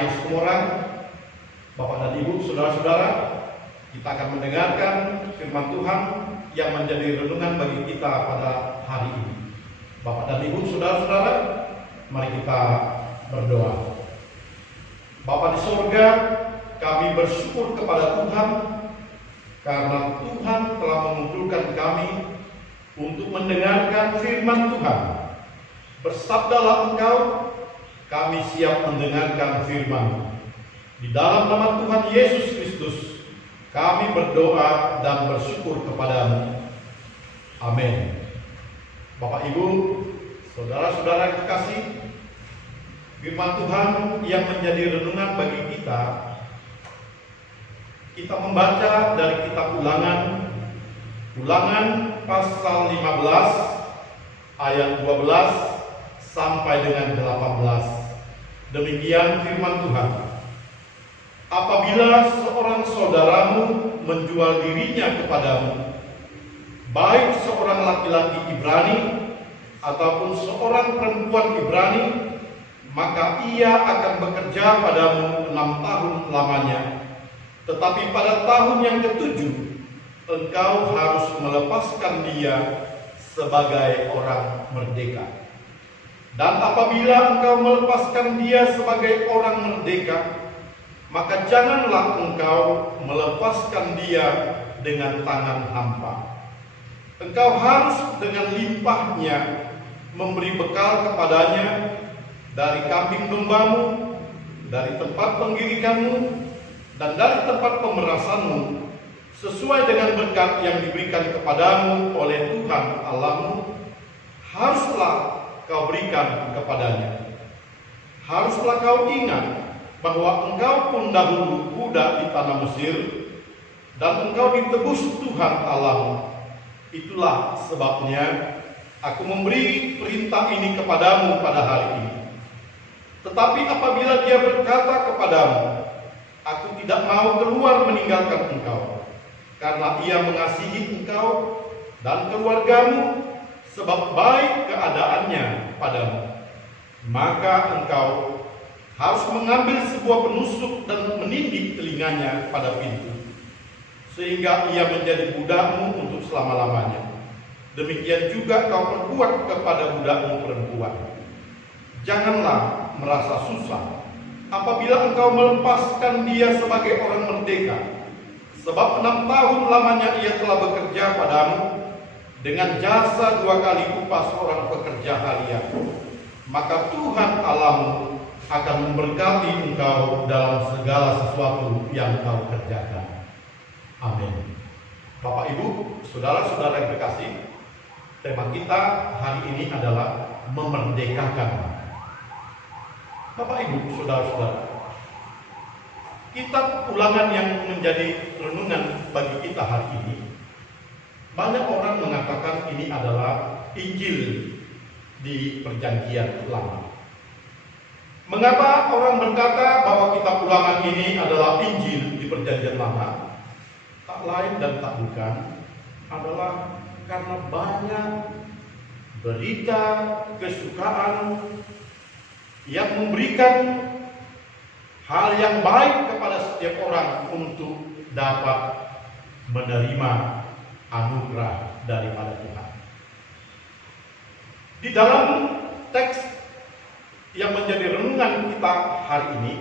Hai semua orang, Bapak dan Ibu, saudara-saudara, kita akan mendengarkan firman Tuhan yang menjadi renungan bagi kita pada hari ini. Bapak dan Ibu, saudara-saudara, mari kita berdoa. Bapa di sorga, kami bersyukur kepada Tuhan karena Tuhan telah mengumpulkan kami untuk mendengarkan firman Tuhan. Bersabdalah Engkau, kami siap mendengarkan firman. Di dalam nama Tuhan Yesus Kristus, kami berdoa dan bersyukur kepadamu. Amin. Bapak Ibu, saudara-saudara yang kekasih, firman Tuhan yang menjadi renungan bagi kita membaca dari kitab Ulangan pasal 15 ayat 12 sampai dengan 18. Demikian firman Tuhan. Apabila seorang saudaramu menjual dirinya kepadamu, baik seorang laki-laki Ibrani ataupun seorang perempuan Ibrani, maka ia akan bekerja padamu 6 tahun lamanya. Tetapi pada tahun yang ke-7, engkau harus melepaskan dia sebagai orang merdeka. Dan apabila engkau melepaskan dia sebagai orang merdeka, maka janganlah engkau melepaskan dia dengan tangan hampa. Engkau harus dengan limpahnya memberi bekal kepadanya dari kambing dombamu, dari tempat penggirikanmu, dan dari tempat pemerasanmu, sesuai dengan berkat yang diberikan kepadamu oleh Tuhan Allahmu, haruslah kau berikan kepadanya. Haruslah kau ingat bahwa engkau pun dahulu budak di tanah Mesir, dan engkau ditebus Tuhan Allahmu. Itulah sebabnya aku memberi perintah ini kepadamu pada hari ini. Tetapi apabila dia berkata kepadamu, aku tidak mau keluar meninggalkan engkau, karena ia mengasihi engkau dan keluargamu, sebab baik keadaannya padamu, maka engkau harus mengambil sebuah penusuk dan menindik telinganya pada pintu, sehingga ia menjadi budakmu untuk selama-lamanya. Demikian juga kau perbuat kepada budakmu perempuan. Janganlah merasa susah apabila engkau melepaskan dia sebagai orang merdeka, sebab 6 tahun lamanya ia telah bekerja padamu dengan jasa 2 kali upah seorang pekerja harian. Maka Tuhan Allahmu akan memberkati engkau dalam segala sesuatu yang kau kerjakan. Amin. Bapak Ibu, saudara-saudara yang terkasih, tema kita hari ini adalah memerdekakan. Bapak Ibu, saudara-saudara, kitab Ulangan yang menjadi renungan bagi kita hari ini, banyak orang mengatakan ini adalah Injil di Perjanjian Lama. Mengapa orang berkata bahwa kitab Ulangan ini adalah Injil di Perjanjian Lama? Tak lain dan tak bukan adalah karena banyak berita kesukaan yang memberikan hal yang baik kepada setiap orang untuk dapat menerima anugerah daripada Tuhan. Di dalam teks yang menjadi renungan kita hari ini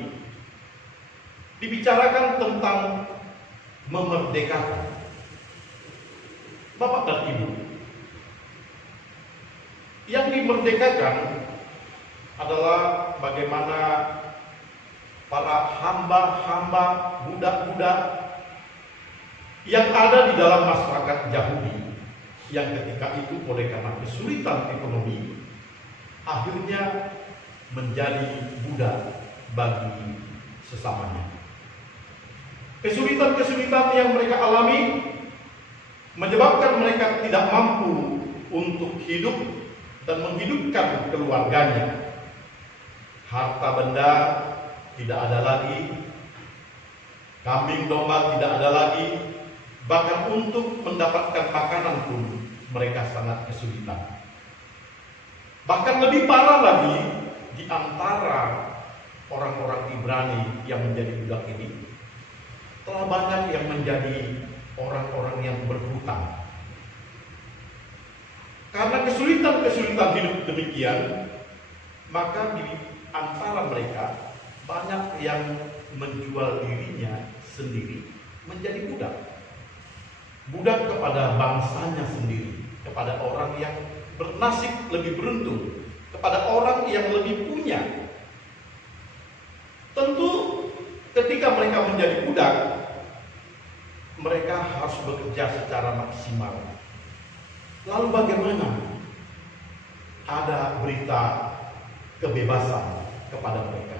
dibicarakan tentang memerdekakan. Bapak dan Ibu, yang dimerdekakan adalah bagaimana para hamba-hamba, budak-budak yang ada di dalam masyarakat Yahudi, yang ketika itu oleh karena kesulitan ekonomi akhirnya menjadi budak bagi sesamanya. Kesulitan-kesulitan yang mereka alami menyebabkan mereka tidak mampu untuk hidup dan menghidupkan keluarganya. Harta benda tidak ada lagi, kambing domba tidak ada lagi, bahkan untuk mendapatkan makanan pun mereka sangat kesulitan. Bahkan lebih parah lagi, di antara orang-orang Ibrani yang menjadi budak ini telah banyak yang menjadi orang-orang yang berhutang. Karena kesulitan-kesulitan hidup demikian, maka di antara mereka banyak yang menjual dirinya sendiri menjadi budak. Budak kepada bangsanya sendiri, kepada orang yang bernasib lebih beruntung, kepada orang yang lebih punya. Tentu ketika mereka menjadi budak, mereka harus bekerja secara maksimal. Lalu bagaimana? Ada berita kebebasan kepada mereka.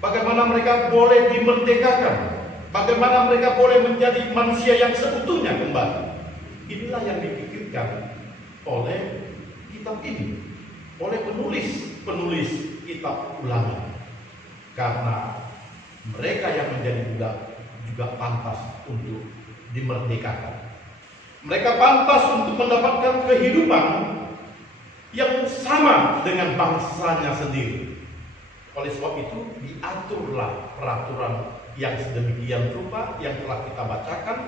Bagaimana mereka boleh dimerdekakan? Bagaimana mereka boleh menjadi manusia yang seutuhnya kembali? Inilah yang dipikirkan oleh kitab ini, oleh penulis kitab Ulangan. Karena mereka yang menjadi budak juga pantas untuk dimerdekakan. Mereka pantas untuk mendapatkan kehidupan yang sama dengan bangsanya sendiri. Oleh sebab itu diaturlah peraturan yang sedemikian rupa yang telah kita bacakan,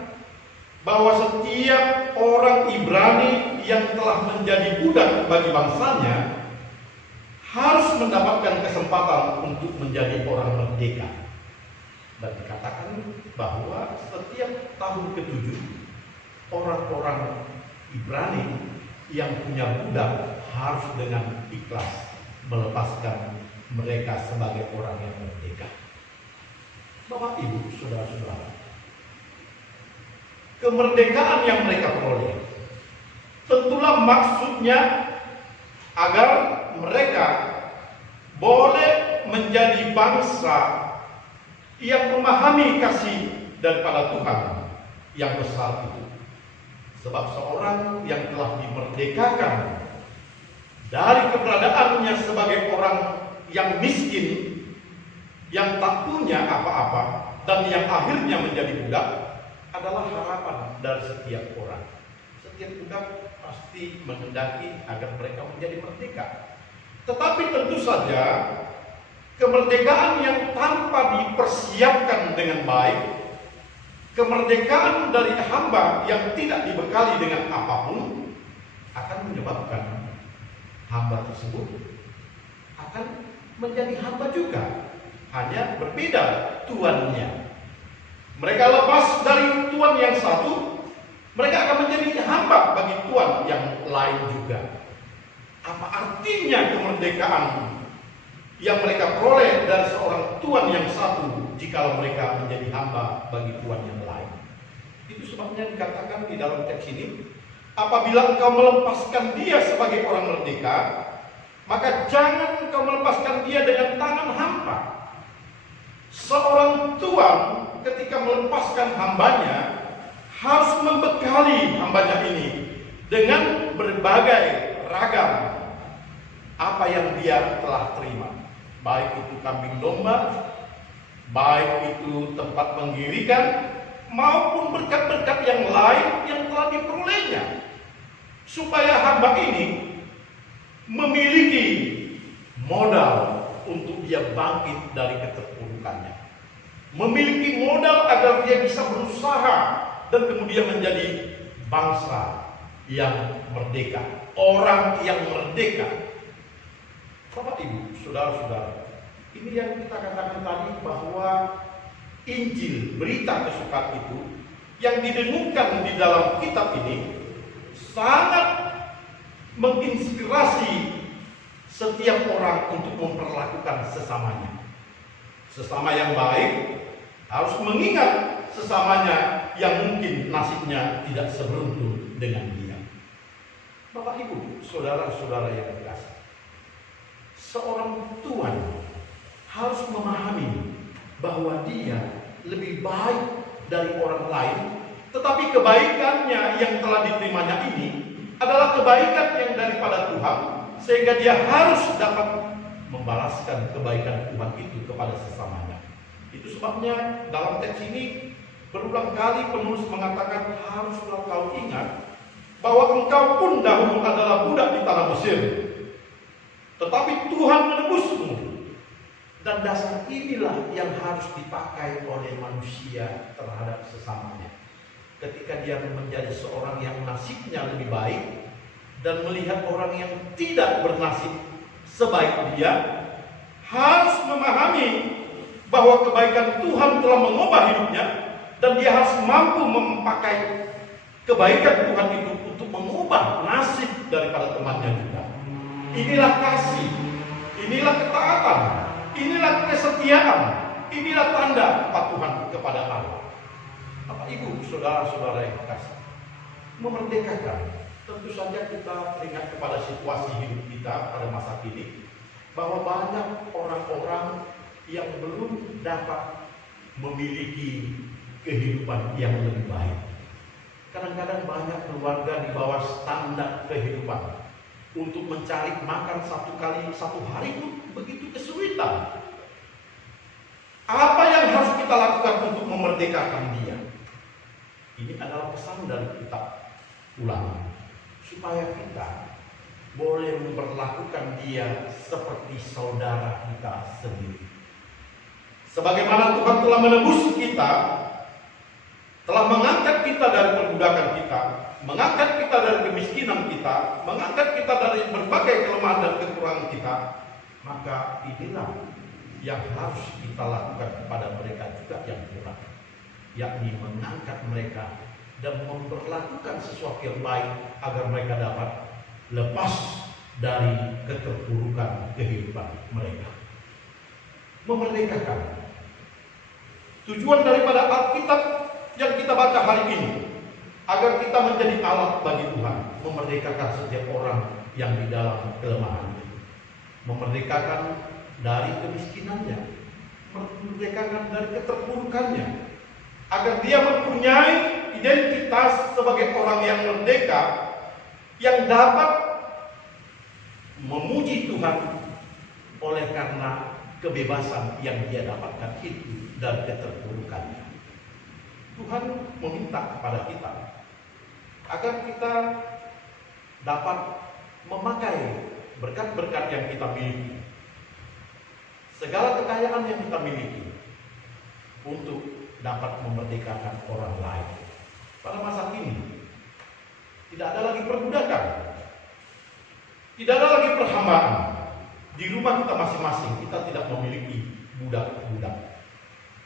bahwa setiap orang Ibrani yang telah menjadi budak bagi bangsanya harus mendapatkan kesempatan untuk menjadi orang merdeka. Dan dikatakan bahwa setiap tahun ke-7 orang-orang Ibrani yang punya budak harus dengan ikhlas melepaskan mereka sebagai orang yang merdeka. Bapak, Ibu, saudara-saudara, kemerdekaan yang mereka peroleh tentulah maksudnya agar mereka boleh menjadi bangsa yang memahami kasih daripada Tuhan yang besar itu. Sebab seorang yang telah dimerdekakan dari keberadaannya sebagai orang yang miskin, yang tak punya apa-apa, dan yang akhirnya menjadi budak, adalah harapan dari setiap orang. Setiap budak pasti menghendaki agar mereka menjadi merdeka. Tetapi tentu saja kemerdekaan yang tanpa dipersiapkan dengan baik, kemerdekaan dari hamba yang tidak dibekali dengan apapun, akan menyebabkan hamba tersebut akan menjadi hamba juga, hanya berbeda tuannya. Mereka lepas dari tuan yang satu, mereka akan menjadi hamba bagi tuan yang lain juga. Apa artinya kemerdekaan yang mereka peroleh dari seorang tuan yang satu jika mereka menjadi hamba bagi tuan yang lain? Itu sebabnya dikatakan di dalam teks ini, apabila engkau melepaskan dia sebagai orang merdeka, maka jangan engkau melepaskan dia dengan tangan hampa. Seorang tuan ketika melepaskan hambanya harus membekali hambanya ini dengan berbagai ragam apa yang dia telah terima, baik itu kambing domba, baik itu tempat penggirikan, maupun berkat-berkat yang lain yang telah diperolehnya, supaya hamba ini memiliki modal untuk dia bangkit dari keterpurukannya, memiliki modal agar dia bisa berusaha dan kemudian menjadi bangsa yang merdeka, orang yang merdeka. Bapak, Ibu, saudara-saudara, ini yang kita katakan tadi, bahwa Injil, berita kesukaan itu yang didengungkan di dalam kitab ini sangat menginspirasi setiap orang untuk memperlakukan sesamanya. Sesama yang baik harus mengingat sesamanya yang mungkin nasibnya tidak seberuntung dengan dia. Bapak, Ibu, saudara-saudara yang dikasihi, seorang tuan harus memahami bahwa dia lebih baik dari orang lain, tetapi kebaikannya yang telah diterimanya ini adalah kebaikan yang daripada Tuhan, sehingga dia harus dapat membalaskan kebaikan Tuhan itu kepada sesamanya. Itu sebabnya dalam teks ini berulang kali penulis mengatakan, haruslah kau ingat bahwa engkau pun dahulu adalah budak di tanah Mesir, tetapi Tuhan menebusmu. Dan dasar inilah yang harus dipakai oleh manusia terhadap sesamanya. Ketika dia menjadi seorang yang nasibnya lebih baik dan melihat orang yang tidak bernasib sebaik dia, harus memahami bahwa kebaikan Tuhan telah mengubah hidupnya dan dia harus mampu memakai kebaikan Tuhan itu untuk mengubah nasib daripada temannya juga. Inilah kasih, inilah ketaatan, inilah kesetiaan, inilah tanda kepatuhan kepada Allah. Bapak Ibu, saudara-saudara yang kasih, memerdekakan. Tentu saja kita teringat kepada situasi hidup kita pada masa kini, bahwa banyak orang-orang yang belum dapat memiliki kehidupan yang lebih baik. Kadang-kadang banyak keluarga di bawah standar kehidupan. Untuk mencari makan satu hari pun begitu kesulitan. Apa yang harus kita lakukan untuk memerdekakan dia? Ini adalah pesan dari kitab Ulangan, supaya kita boleh memperlakukan dia seperti saudara kita sendiri. Sebagaimana Tuhan telah menebus kita, telah mengangkat kita dari perbudakan kita, mengangkat kita dari kemiskinan kita, mengangkat kita dari berbagai kelemahan dan kekurangan kita, maka inilah yang harus kita lakukan kepada mereka juga yang kurang, yakni mengangkat mereka dan memperlakukan sesuatu yang baik agar mereka dapat lepas dari keterpurukan kehidupan mereka. Memerdekakan. Tujuan daripada Alkitab yang kita baca hari ini, agar kita menjadi alat bagi Tuhan, memerdekakan setiap orang yang di dalam kelemahannya, memerdekakan dari kemiskinannya, memerdekakan dari keterpurukannya, agar dia mempunyai identitas sebagai orang yang merdeka, yang dapat memuji Tuhan oleh karena kebebasan yang dia dapatkan itu dari keterpurukannya. Tuhan meminta kepada kita agar kita dapat memakai berkat-berkat yang kita miliki, segala kekayaan yang kita miliki, untuk dapat memerdekakan orang lain. Pada masa ini tidak ada lagi perbudakan, tidak ada lagi perhambaan. Di rumah kita masing-masing kita tidak memiliki budak-budak,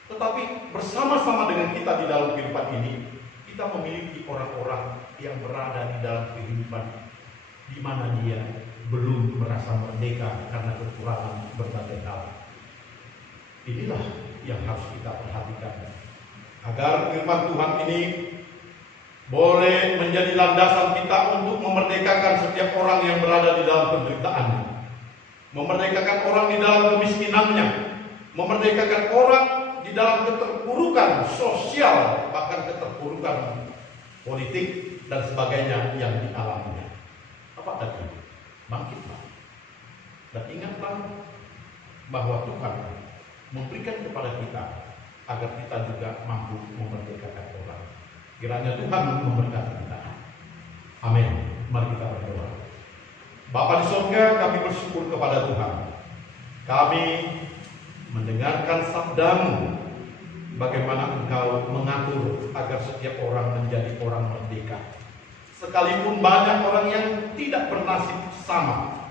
tetapi bersama-sama dengan kita di dalam kehidupan ini, kita memiliki orang-orang yang berada di dalam kehidupan di mana dia belum merasa merdeka karena kekurangan berbagai hal. Inilah yang harus kita perhatikan, agar firman Tuhan ini boleh menjadi landasan kita untuk memerdekakan setiap orang yang berada di dalam penderitaannya, memerdekakan orang di dalam kemiskinannya, memerdekakan orang di dalam keterpurukan sosial, bahkan keterpurukan politik dan sebagainya yang dialaminya. Apa tadi? Bangkitlah dan ingatlah bahwa Tuhan memberikan kepada kita agar kita juga mampu memerdekakan orang. Kiranya Tuhan memberkati kita. Amin. Mari kita berdoa. Bapa di surga, kami bersyukur kepada Tuhan. Kami mendengarkan sabda-Mu, bagaimana Engkau mengatur agar setiap orang menjadi orang merdeka. Sekalipun banyak orang yang tidak bernasib sama,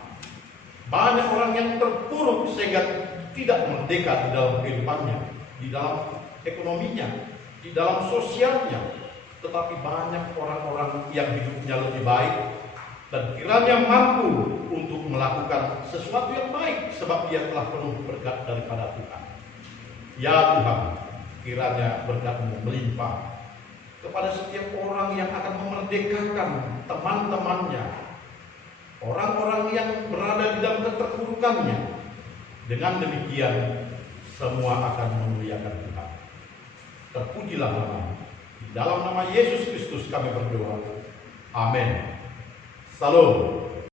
banyak orang yang terpuruk sehingga tidak merdeka di dalam kehidupannya, di dalam ekonominya, di dalam sosialnya, tetapi banyak orang-orang yang hidupnya lebih baik dan kiranya mampu untuk melakukan sesuatu yang baik sebab dia telah penuh berkat daripada Tuhan. Ya Tuhan, kiranya berkat-Mu melimpah kepada setiap orang yang akan memerdekakan teman-temannya, orang-orang yang berada di dalam keterpurukannya. Dengan demikian semua akan memuliakan Tuhan. Terpujilah nama-Mu. Di dalam nama Yesus Kristus kami berdoa. Amin. Salam.